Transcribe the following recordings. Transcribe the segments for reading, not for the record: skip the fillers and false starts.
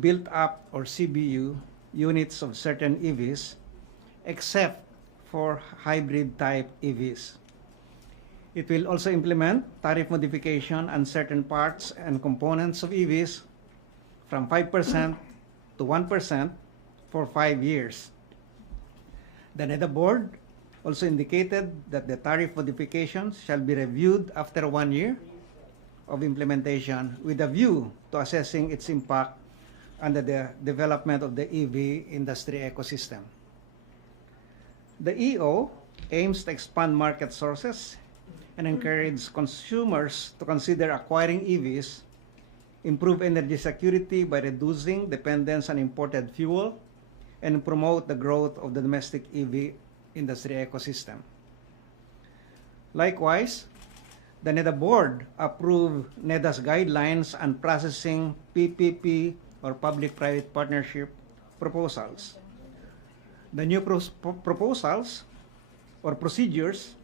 built up or CBU units of certain EVs except for hybrid type EVs. It will also implement tariff modification on certain parts and components of EVs from 5% to 1% for 5 years. The NEDA board also indicated that the tariff modifications shall be reviewed after 1 year of implementation with a view to assessing its impact on the development of the EV industry ecosystem. The EO aims to expand market sources and encourage consumers to consider acquiring EVs, improve energy security by reducing dependence on imported fuel, and promote the growth of the domestic EV industry ecosystem. Likewise, the NEDA board approved NEDA's guidelines on processing PPP or public-private partnership proposals. The new proposals or procedures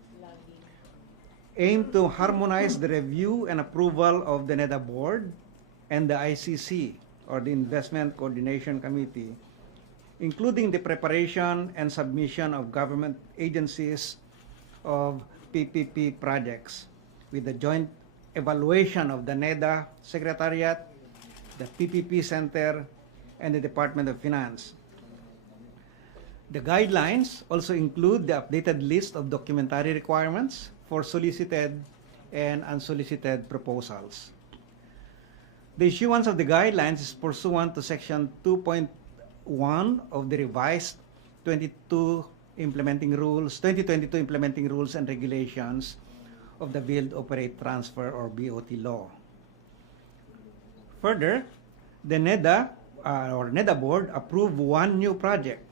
aim to harmonize the review and approval of the NEDA board and the ICC or the Investment Coordination Committee, including the preparation and submission of government agencies of PPP projects with the joint evaluation of the NEDA Secretariat, the PPP Center, and the Department of Finance. The guidelines also include the updated list of documentary requirements for solicited and unsolicited proposals. The issuance of the guidelines is pursuant to Section 2.1 of the revised 2022 implementing rules and regulations of the Build, Operate, Transfer or BOT law. Further, the NEDA NEDA board approved one new project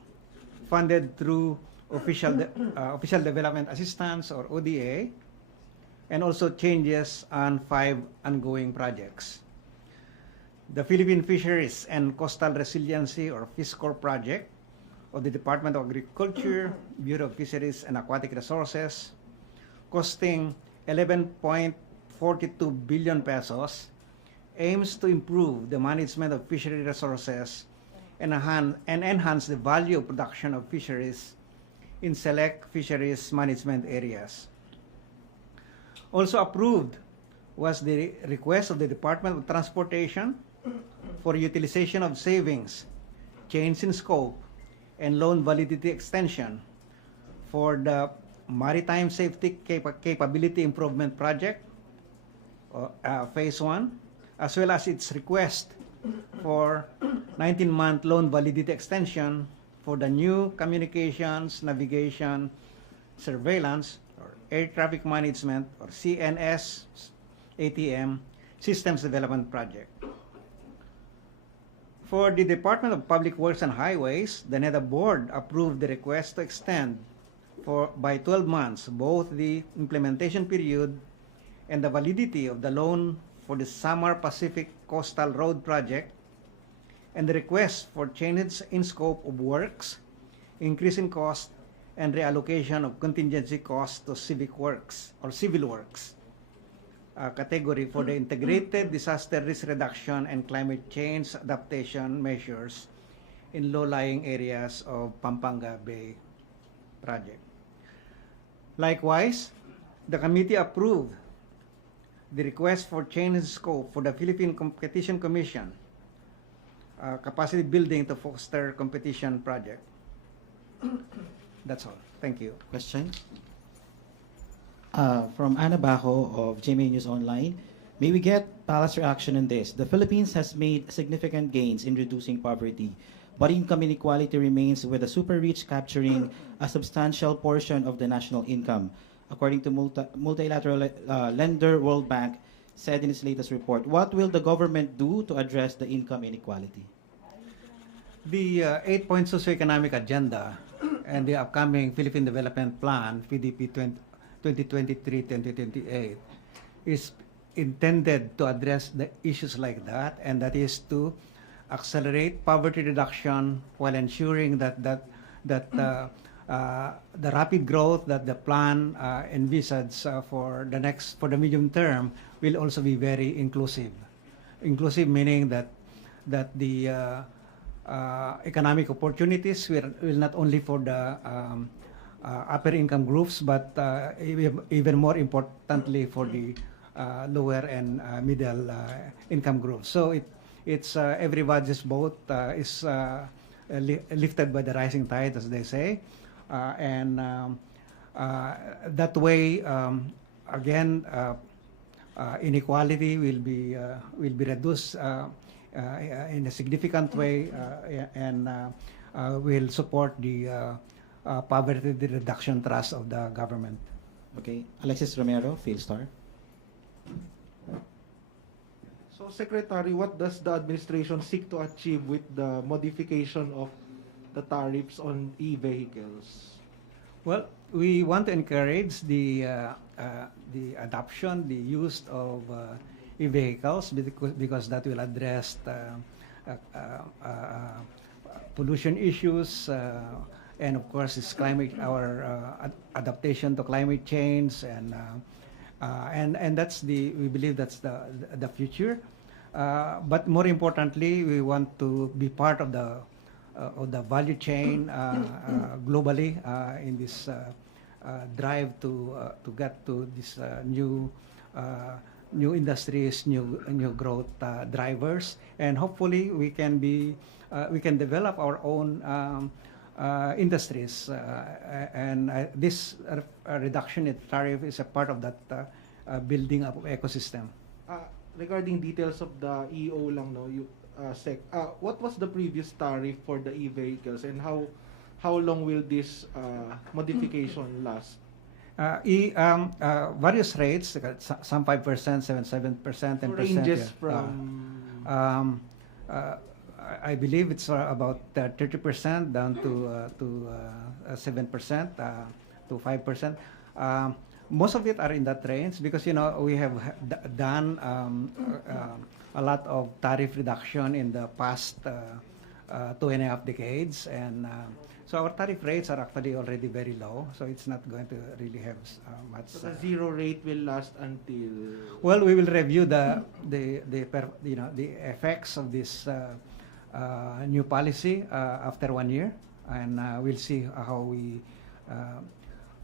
funded through official development assistance or ODA, and also changes on 5 ongoing projects. The Philippine Fisheries and Coastal Resiliency or FISCOR project of the Department of Agriculture, Bureau of Fisheries and Aquatic Resources, costing 11.42 billion pesos, aims to improve the management of fishery resources and enhance the value of production of fisheries in select fisheries management areas. Also approved was the request of the Department of Transportation for utilization of savings, change in scope, and loan validity extension for the Maritime Safety Capability Improvement Project, Phase 1, as well as its request for 19-month loan validity extension for the new Communications, Navigation, Surveillance, or Air Traffic Management, or CNS, ATM, Systems Development Project. For the Department of Public Works and Highways, the NEDA board approved the request to extend by 12 months both the implementation period and the validity of the loan for the Samar Pacific Coastal Road Project, and the request for changes in scope of works, increase in cost, and reallocation of contingency costs to civic works or civil works category for the integrated disaster risk reduction and climate change adaptation measures in low-lying areas of Pampanga Bay project. Likewise, the committee approved the request for change in scope for the Philippine Competition Commission capacity building to foster competition project. That's all. Thank you. Question? From Ana Bajo of GMA News Online. May we get Palace reaction on this? The Philippines has made significant gains in reducing poverty, but income inequality remains, with the super rich capturing a substantial portion of the national income, according to multilateral lender World Bank said in its latest report. What will the government do to address the income inequality? The 8-point socioeconomic agenda and the upcoming Philippine Development Plan, PDP 2023-2028, is intended to address the issues like that, and that is to accelerate poverty reduction while ensuring that the rapid growth that the plan envisages for the medium term will also be very inclusive. Inclusive meaning that that the economic opportunities will not only for the upper income groups, but even more importantly for the lower and middle income groups. So it's everybody's boat is lifted by the rising tide, as they say, and that way again inequality will be reduced in a significant way, and will support the poverty reduction trust of the government. Okay, Alexis Romero, Philstar. So, Secretary, what does the administration seek to achieve with the modification of the tariffs on e-vehicles? Well, we want to encourage the adoption, the use of e-vehicles, because that will address pollution issues, and of course, it's our adaptation to climate change, and that's we believe that's the future. But more importantly, we want to be part of the value chain globally in this drive to get to this new industries, new growth drivers, and hopefully we can develop our own industries, and this reduction in tariff is a part of that building up of ecosystem. Regarding details of the EO lang, no, what was the previous tariff for the e-vehicles, and how long will this modification last? Various rates, some 5%, 7%, 10%. Ranges from I believe it's about 30% down to 7% to 5%. Most of it are in that range because we have done a lot of tariff reduction in the past 2.5 decades, and so our tariff rates are actually already very low. So it's not going to really have much. So the zero rate will last until. Well, we will review the effects of this new policy after 1 year, and we'll see how we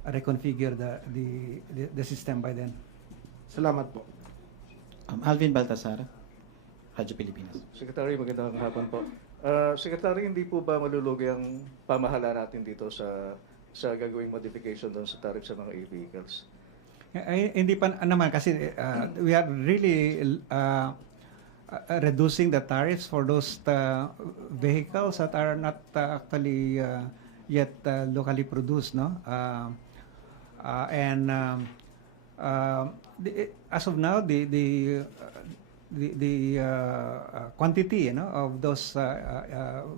reconfigure the system by then. Salamat po. Alvin Baltasar, Radyo Pilipinas. Secretary, magandang hapon po. Secretary, hindi po ba malulugi ang pamahalaan natin dito sa gagawing modification doon sa tariff sa mga e-vehicles? Hindi pa naman kasi we are really reducing the tariffs for those vehicles that are not actually yet locally produced, no? As of now, the quantity of those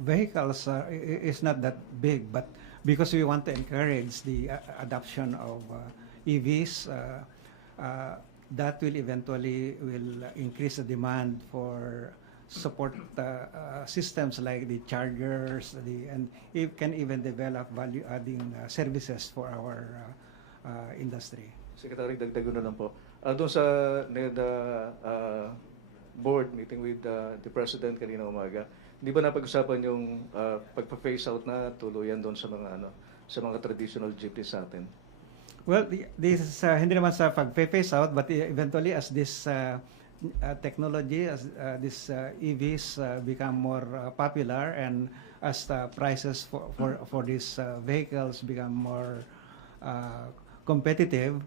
vehicles is not that big, but because we want to encourage the adoption of EVs, that will eventually increase the demand for support systems like the chargers, and it can even develop value-adding services for our industry. Secretary, dagdagan na lang po. Doon sa NEDA board meeting with the President kanina umaga, di ba napag-usapan yung pagpa-phase out na tuluyan doon sa mga traditional jeepneys sa atin? Well, this is hindi naman sa pag-phase out, but eventually as this technology, as these EVs become more popular, and as the prices for these vehicles become more competitive,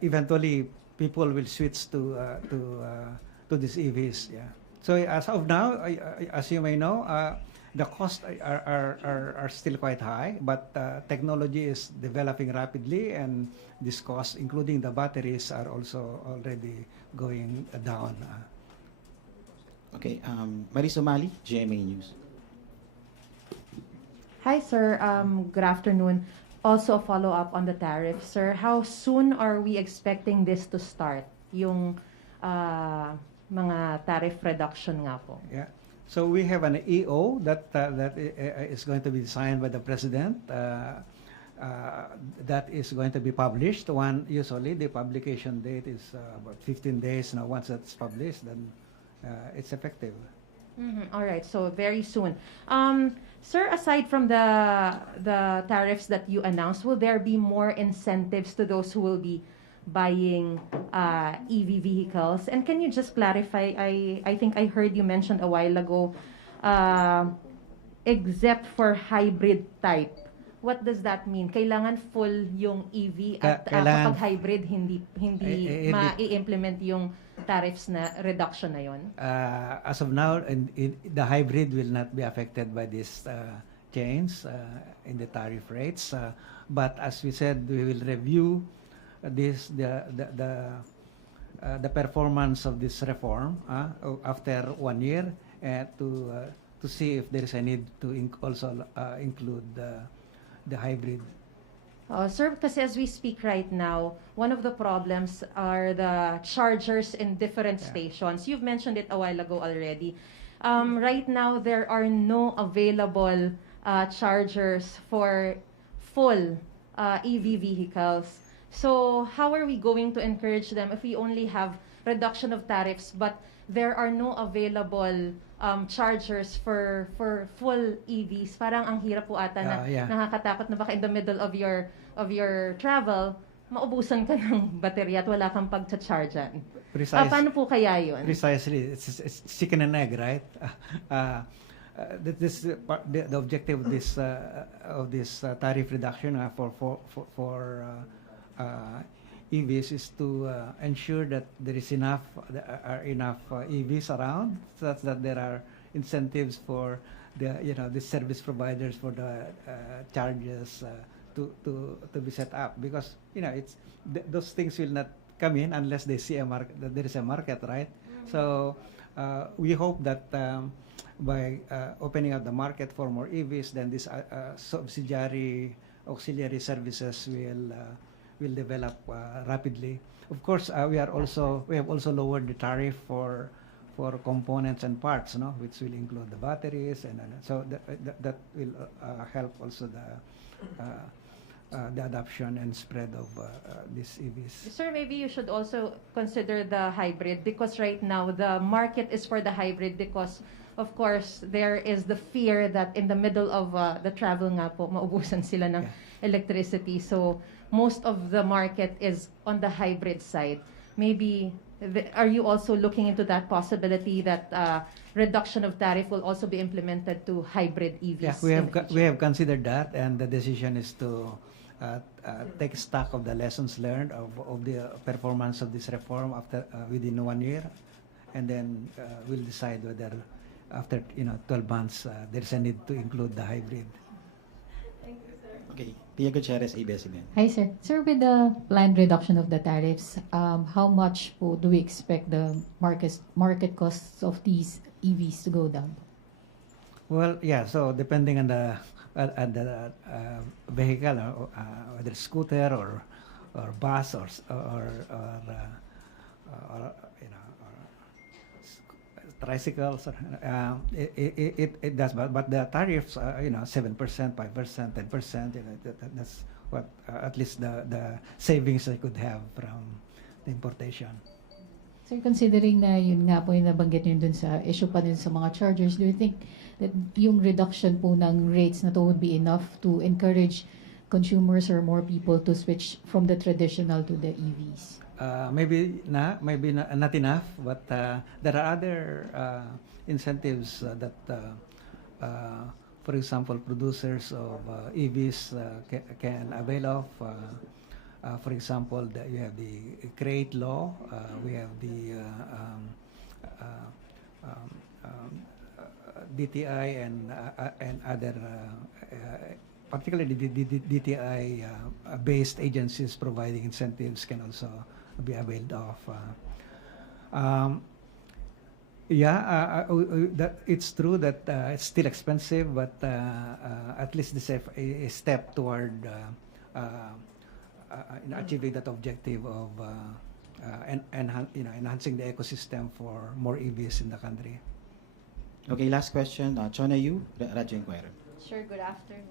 eventually people will switch to these EVs. Yeah. So as of now, as you may know, the costs are still quite high, but technology is developing rapidly, and this cost, including the batteries, are also already going down. Okay, Maris Omali, GMA News. Hi, sir. Good afternoon. Also, a follow-up on the tariff, sir. How soon are we expecting this to start? Yung mga tariff reduction nga po. Yeah. So we have an EO that is going to be signed by the President. That is going to be published. Usually the publication date is about 15 days. Now, once that's published, then it's effective. All right, so very soon. Sir, aside from the tariffs that you announced, will there be more incentives to those who will be buying EV vehicles? And can you just clarify? I think I heard you mention a while ago, except for hybrid type. What does that mean? Kailangan full yung EV at Kailangan- kapag hybrid hindi ma-i-implement yung tariffs na reduction na yon? As of now, the hybrid will not be affected by this change in the tariff rates. But as we said, we will review the performance of this reform after 1 year to see if there is a need to also include the hybrid. Sir, kasi as we speak right now, one of the problems are the chargers in different stations. You've mentioned it a while ago already. Right now, there are no available chargers for full EV vehicles. So how are we going to encourage them if we only have reduction of tariffs but there are no available chargers for full EVs? Parang ang hirap po ata na nakakatakot na baka in the middle of your travel, maubusan ka ng baterya at wala kang pagcha-chargean. Paano po kaya yun? Precisely. It's chicken and egg, right? The objective of this tariff reduction for EVs is to ensure that there is enough EVs around, such that there are incentives for the service providers for the charges to be set up, because those things will not come in unless they see that there is a market, right? So we hope that by opening up the market for more EVs, then these auxiliary services will develop rapidly. Of course, we have also lowered the tariff for components and parts, which will include the batteries, and so that will help also the adoption and spread of these EVs. Sir, maybe you should also consider the hybrid, because right now the market is for the hybrid because of course there is the fear that in the middle of the travel nga po, maubusan sila ng electricity. So most of the market is on the hybrid side. Maybe are you also looking into that possibility that reduction of tariff will also be implemented to hybrid EVs? Yeah, we have considered that, and the decision is to take stock of the lessons learned of the performance of this reform after within 1 year, and then we'll decide whether after 12 months there's a need to include the hybrid. Okay, Tia Gutierrez, ABS-CBN. Hi, sir. Sir, with the planned reduction of the tariffs, how much po do we expect the market costs of these EVs to go down? Well, yeah. So depending on the vehicle, whether scooter or bus or tricycles, it does. But the tariffs, 7%, 5%, 10%. That's what at least the savings I could have from the importation. Sir, considering na yun nga po yung nabanggit nyo dun sa issue pa din sa mga chargers, do you think that yung reduction po ng rates na to would be enough to encourage consumers or more people to switch from the traditional to the EVs? Maybe not enough, but there are other incentives that, for example, producers of EVs can avail of. For example, you have the CREATE law, we have the DTI and other, particularly the DTI-based agencies providing incentives can also be availed of. That it's true that it's still expensive, but at least this is a step toward achieving that objective of enhancing the ecosystem for more EVs in the country. Okay, last question. Chona Yu, Radyo Inquirer. Sir, good afternoon.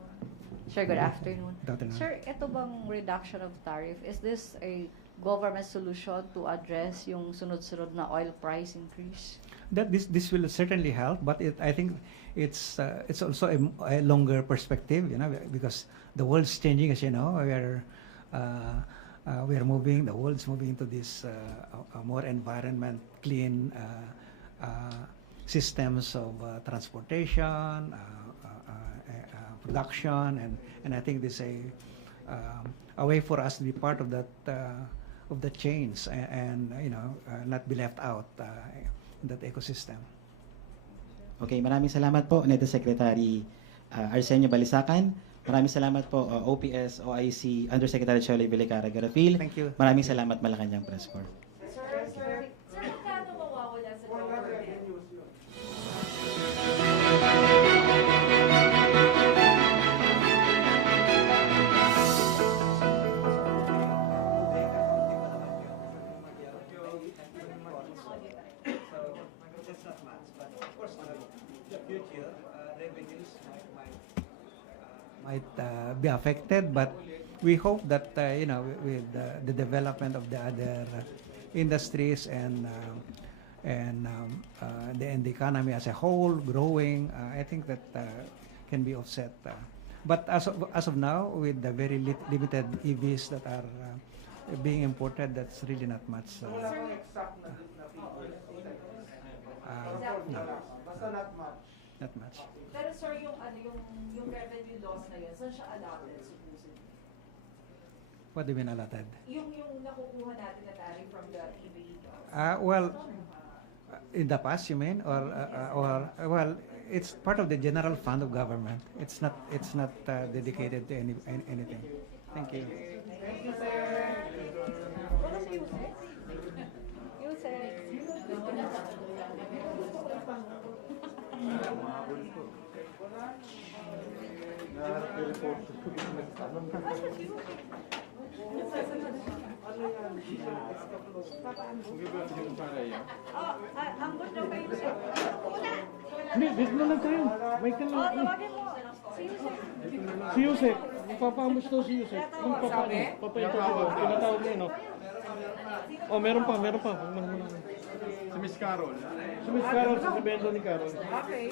Sir, good afternoon. Good afternoon. Sir, ito bang reduction of tariff, is this a government solution to address yung sunod-sunod na oil price increase? That this will certainly help, but I think it's also a longer perspective, you know, because the world's changing, as you know. We are moving. The world's moving into this more environment clean systems of transportation, production, and I think this is a way for us to be part of that of the change and you know not be left out in that ecosystem. Okay, maraming salamat po, NEDA Secretary Arsenio Balisacan. Maraming salamat po, OPS, OIC, Undersecretary Cheloy Garafil. Thank you. Maraming salamat, Malacanang Press Corps. Sir, magkano mawawala sa government? Might be affected, but we hope that you know with the development of the other industries and the economy as a whole growing, I think that can be offset. But as of now, with the very limited EVs that are being imported, that's really not much. No. Basta not much. Not much. Pero sir, yung revenue loss na yun, saan siya allotted supposedly? What do you mean allotted? Yung nakukuha natin na tariff from the e-vehicles. Well, in the past, you mean, or well, it's part of the general fund of government. It's not dedicated to anything. Thank you. Thank you, sir. Hindi, dito na lang tayo. May ka lang. Si Yusek. Magpapaamos daw si Yusek. Papayatawag. Pinatawag niya, no? Oh, meron pa. Si Miss Carol. Si Miss Carol, sasabihin daw ni Carol.